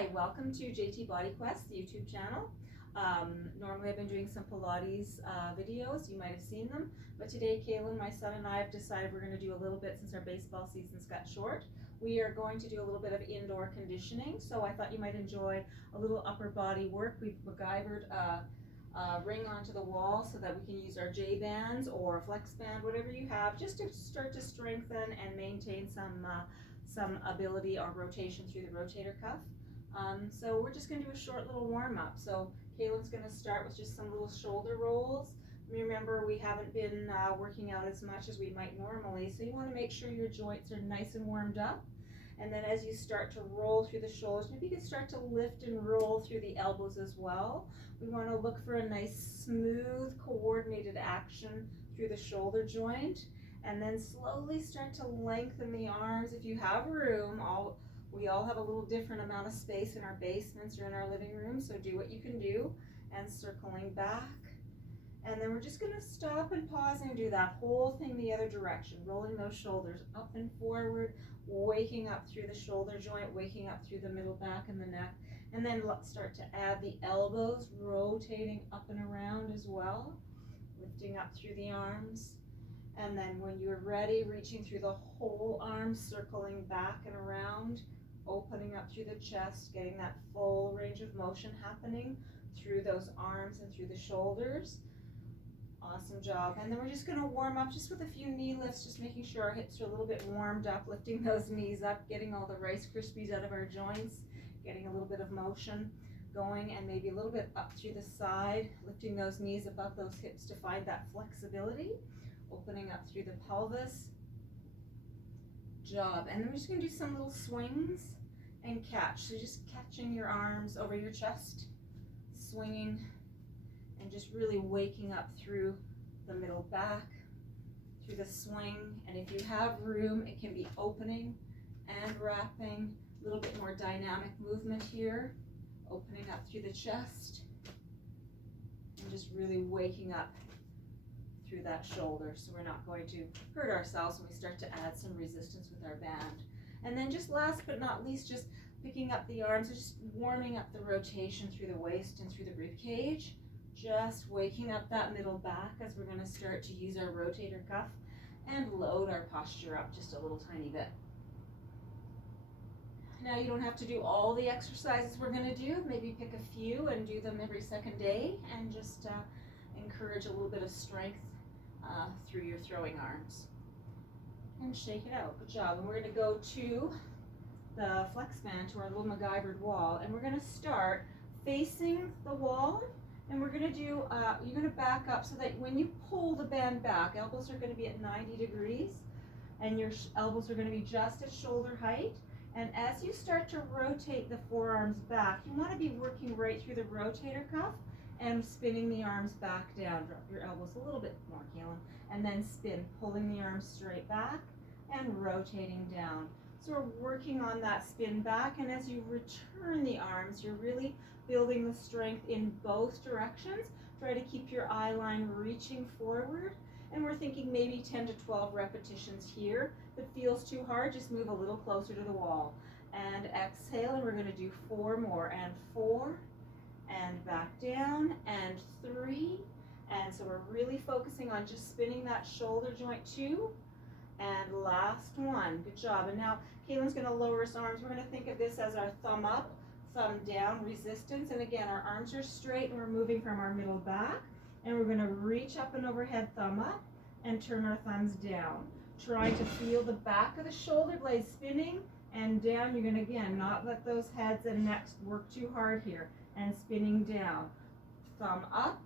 Hi, welcome to JT Body Quest, the YouTube channel. Normally I've been doing some Pilates videos, you might have seen them, but today Kaylin, my son, and I have decided we're going to do a little bit since our baseball season's got short. We are going to do a little bit of indoor conditioning, so I thought you might enjoy a little upper body work. We've MacGyvered a ring onto the wall so that we can use our J-bands or a flex band, whatever you have, just to start to strengthen and maintain some ability or rotation through the rotator cuff. So we're just going to do a short little warm-up. So Kaylin's going to start with just some little shoulder rolls. Remember, we haven't been working out as much as we might normally, so you want to make sure your joints are nice and warmed up. And then as you start to roll through the shoulders, maybe you can start to lift and roll through the elbows as well. We want to look for a nice, smooth, coordinated action through the shoulder joint. And then slowly start to lengthen the arms. If you have room, we all have a little different amount of space in our basements or in our living room, so do what you can do. And circling back. And then we're just going to stop and pause and do that whole thing the other direction, rolling those shoulders up and forward, waking up through the shoulder joint, waking up through the middle back and the neck. And then let's start to add the elbows, rotating up and around as well, lifting up through the arms. And then when you're ready, reaching through the whole arm, circling back and around, opening up through the chest, getting that full range of motion happening through those arms and through the shoulders. Awesome job. And then we're just going to warm up just with a few knee lifts, just making sure our hips are a little bit warmed up, lifting those knees up, getting all the Rice Krispies out of our joints, getting a little bit of motion going, and maybe a little bit up through the side, lifting those knees above those hips to find that flexibility. Opening up through the pelvis. Job. And then we're just going to do some little swings and catch. So just catching your arms over your chest, swinging, and just really waking up through the middle back, through the swing. And if you have room, it can be opening and wrapping. A little bit more dynamic movement here. Opening up through the chest, and just really waking up through that shoulder, so we're not going to hurt ourselves when we start to add some resistance with our band. And then just last but not least, just picking up the arms, just warming up the rotation through the waist and through the rib cage, just waking up that middle back as we're going to start to use our rotator cuff and load our posture up just a little tiny bit. Now you don't have to do all the exercises we're going to do. Maybe pick a few and do them every second day, and just encourage a little bit of strength through your throwing arms. And shake it out. Good job. And we're going to go to the flex band, to our little MacGyvered wall, and we're going to start facing the wall, and we're going to do, you're going to back up so that when you pull the band back, elbows are going to be at 90 degrees, and your elbows are going to be just at shoulder height. And as you start to rotate the forearms back, you want to be working right through the rotator cuff and spinning the arms back down. Drop your elbows a little bit more, Kaylin, and then spin, pulling the arms straight back and rotating down. So we're working on that spin back, and as you return the arms, you're really building the strength in both directions. Try to keep your eye line reaching forward, and we're thinking maybe 10 to 12 repetitions here. If it feels too hard, just move a little closer to the wall. And exhale, and we're going to do 4 more, and 4, and back down, and 3, and so we're really focusing on just spinning that shoulder joint 2, and last one. Good job. And now Kaylin's going to lower his arms. We're going to think of this as our thumb up, thumb down resistance, and again our arms are straight and we're moving from our middle back, and we're going to reach up and overhead, thumb up, and turn our thumbs down. Trying to feel the back of the shoulder blades spinning and down. You're going to again not let those heads and necks work too hard here. And spinning down, thumb up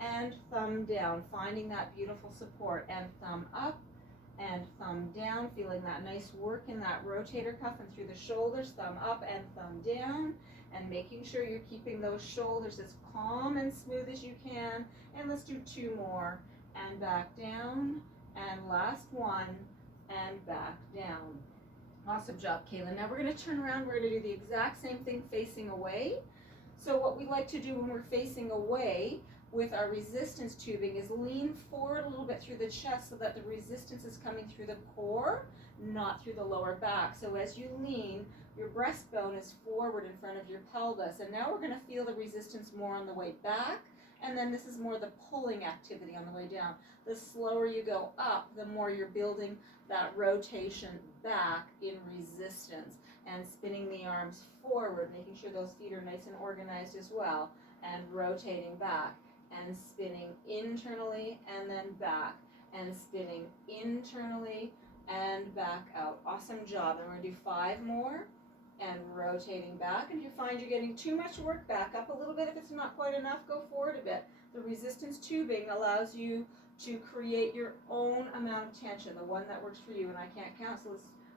and thumb down, finding that beautiful support, and thumb up and thumb down, feeling that nice work in that rotator cuff and through the shoulders, thumb up and thumb down, and making sure you're keeping those shoulders as calm and smooth as you can. And let's do 2 more, and back down, and last one, and back down. Awesome job, Kaylin. Now we're going to turn around. We're going to do the exact same thing facing away. So what we like to do when we're facing away with our resistance tubing is lean forward a little bit through the chest so that the resistance is coming through the core, not through the lower back. So as you lean, Your breastbone is forward in front of your pelvis. And now we're going to feel the resistance more on the way back. And then this is more the pulling activity on the way down. The slower you go up, the more you're building that rotation back in resistance and spinning the arms forward, making sure those feet are nice and organized as well, and rotating back and spinning internally and then back and spinning internally and back out. Awesome job. And we're going to do 5 more and rotating back. And if you find you're getting too much work, back up a little bit. If it's not quite enough, go forward a bit. The resistance tubing allows you to create your own amount of tension, the one that works for you. And I can't count, so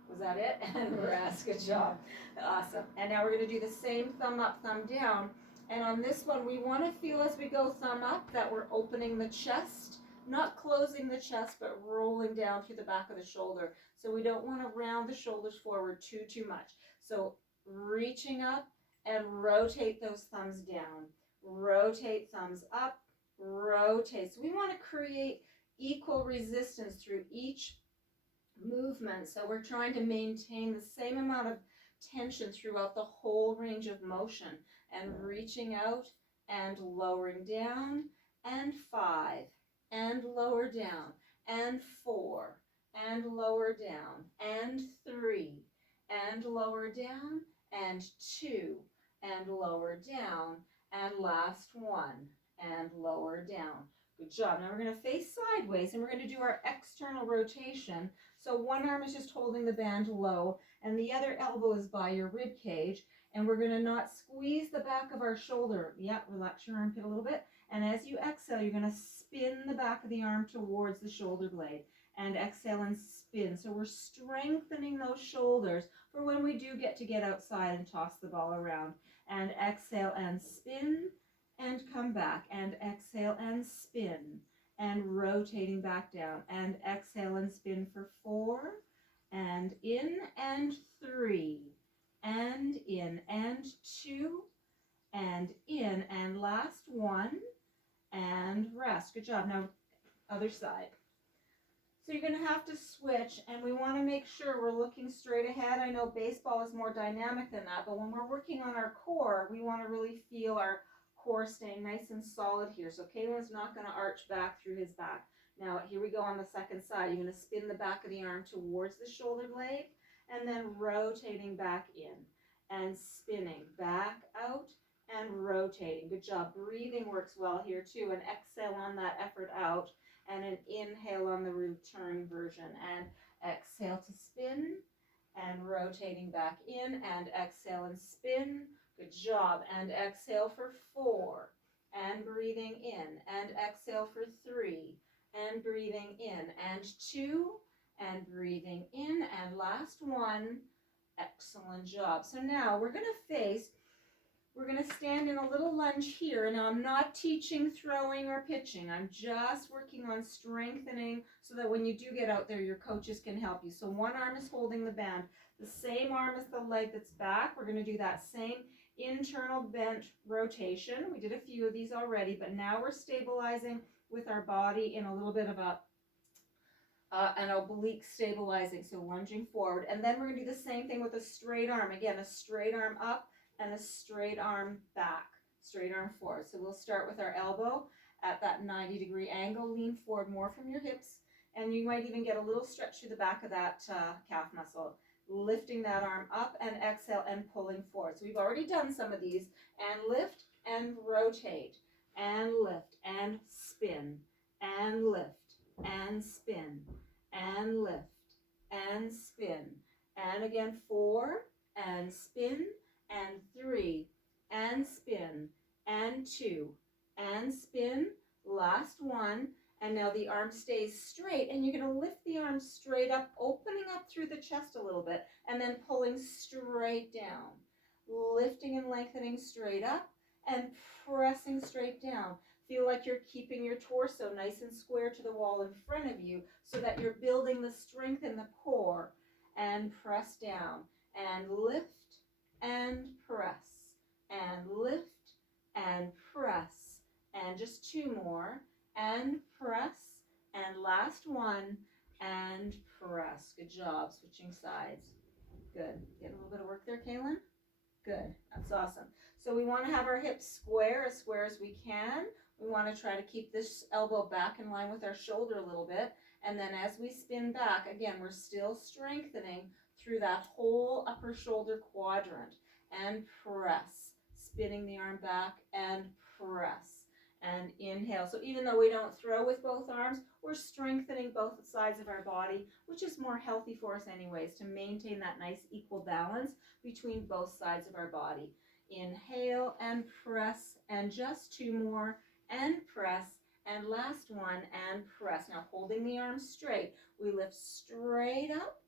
was that it? And rest. Good job. Awesome. And now we're going to do the same thumb up, thumb down. And on this one, we want to feel as we go thumb up that we're opening the chest, not closing the chest, but rolling down through the back of the shoulder. So we don't want to round the shoulders forward too much. So reaching up and rotate those thumbs down. Rotate thumbs up, rotate. So we want to create equal resistance through each movement. So we're trying to maintain the same amount of tension throughout the whole range of motion, and reaching out and lowering down, and 5, and lower down, and 4, and lower down, and 3, and lower down, and 2, and lower down, and last 1, and lower down. Good job. Now we're going to face sideways, and we're going to do our external rotation. So one arm is just holding the band low, and the other elbow is by your rib cage, and we're going to not squeeze the back of our shoulder. Yep, relax your armpit a little bit, and as you exhale, you're going to spin the back of the arm towards the shoulder blade, and exhale and spin. So we're strengthening those shoulders for when we do get outside and toss the ball around. And exhale and spin, and come back, and exhale and spin, and rotating back down, and exhale and spin for 4, and in, and 3, and in, and 2, and in, and last 1, and rest. Good job. Now other side. So you're going to have to switch, and we want to make sure we're looking straight ahead. I know baseball is more dynamic than that, but when we're working on our core, we want to really feel our core staying nice and solid here. So Kalen's not going to arch back through his back. Now here we go on the second side. You're going to spin the back of the arm towards the shoulder blade, and then rotating back in, and spinning back out, and rotating. Good job. Breathing works well here too, and exhale on that effort out, and an inhale on the return version, and exhale to spin, and rotating back in, and exhale and spin. Good job. And exhale for 4, and breathing in, and exhale for 3, and breathing in, and 2, and breathing in, and last 1. Excellent job. So now we're going to stand in a little lunge here. And now I'm not teaching throwing or pitching. I'm just working on strengthening so that when you do get out there, your coaches can help you. So one arm is holding the band. The same arm as the leg that's back. We're going to do that same internal bent rotation. We did a few of these already, but now we're stabilizing with our body in a little bit of an oblique stabilizing, so lunging forward. And then we're going to do the same thing with a straight arm. Again, a straight arm up and a straight arm back, straight arm forward. So we'll start with our elbow at that 90-degree angle. Lean forward more from your hips, and you might even get a little stretch through the back of that calf muscle. Lifting that arm up, and exhale and pulling forward. So we've already done some of these. And lift and rotate, and lift and spin, and lift and spin, and lift and spin, and again 4, and spin, and 3, and spin, and 2, and spin, last 1. And now the arm stays straight, and you're going to lift the arm straight up, opening up through the chest a little bit, and then pulling straight down. Lifting and lengthening straight up, and pressing straight down. Feel like you're keeping your torso nice and square to the wall in front of you so that you're building the strength in the core. And press down, and lift, and press, and lift, and press, and just 2 more. And press, and last 1, and press. Good job. Switching sides. Good. Getting a little bit of work there, Kaylin? Good. That's awesome. So we want to have our hips square as we can. We want to try to keep this elbow back in line with our shoulder a little bit. And then as we spin back, again, we're still strengthening through that whole upper shoulder quadrant. And press. Spinning the arm back and press. And inhale. So even though we don't throw with both arms, we're strengthening both sides of our body, which is more healthy for us anyways, to maintain that nice equal balance between both sides of our body. Inhale and press, and just two more, and press, and last one, and press. Now holding the arms straight, we lift straight up,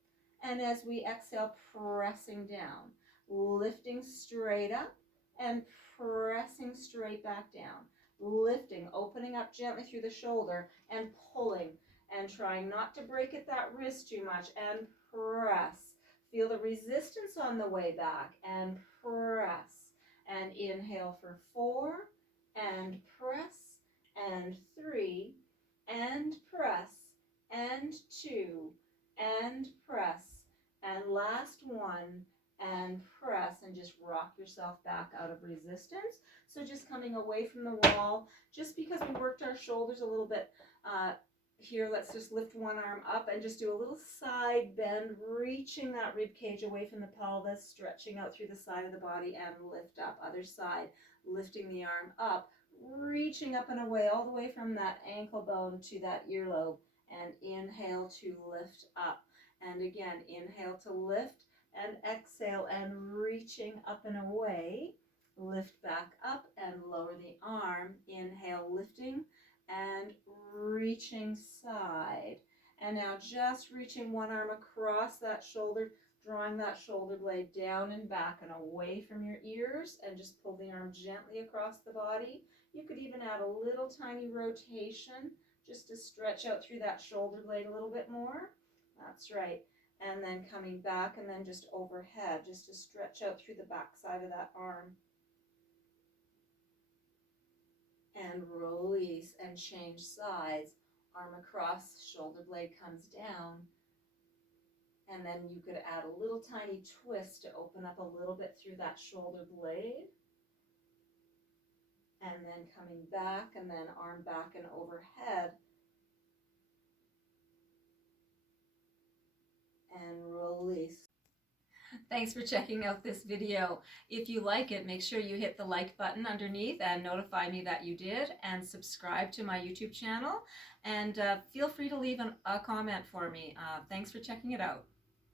and as we exhale, pressing down, lifting straight up, and pressing straight back down. Lifting, opening up gently through the shoulder, and pulling, and trying not to break at that wrist too much, and press. Feel the resistance on the way back, and press. And inhale for 4, and press, and 3, and press, and 2, and press, and last one, and press, and just rock yourself back out of resistance. So just coming away from the wall, just because we worked our shoulders a little bit here, let's just lift one arm up and just do a little side bend, reaching that rib cage away from the pelvis, stretching out through the side of the body, and lift up. Other side, lifting the arm up, reaching up and away, all the way from that ankle bone to that earlobe, and inhale to lift up. And again, inhale to lift, and exhale, and reaching up and away, lift back up and lower the arm. Inhale, lifting and reaching side. And now just reaching one arm across that shoulder, drawing that shoulder blade down and back and away from your ears, and just pull the arm gently across the body. You could even add a little tiny rotation just to stretch out through that shoulder blade a little bit more. That's right. And then coming back, and then just overhead, just to stretch out through the back side of that arm. And release and change sides. Arm across, shoulder blade comes down. And then you could add a little tiny twist to open up a little bit through that shoulder blade. And then coming back, and then arm back and overhead. And release. Thanks for checking out this video. If you like it, make sure you hit the like button underneath and notify me that you did, and subscribe to my YouTube channel, and feel free to leave a comment for me. Thanks for checking it out.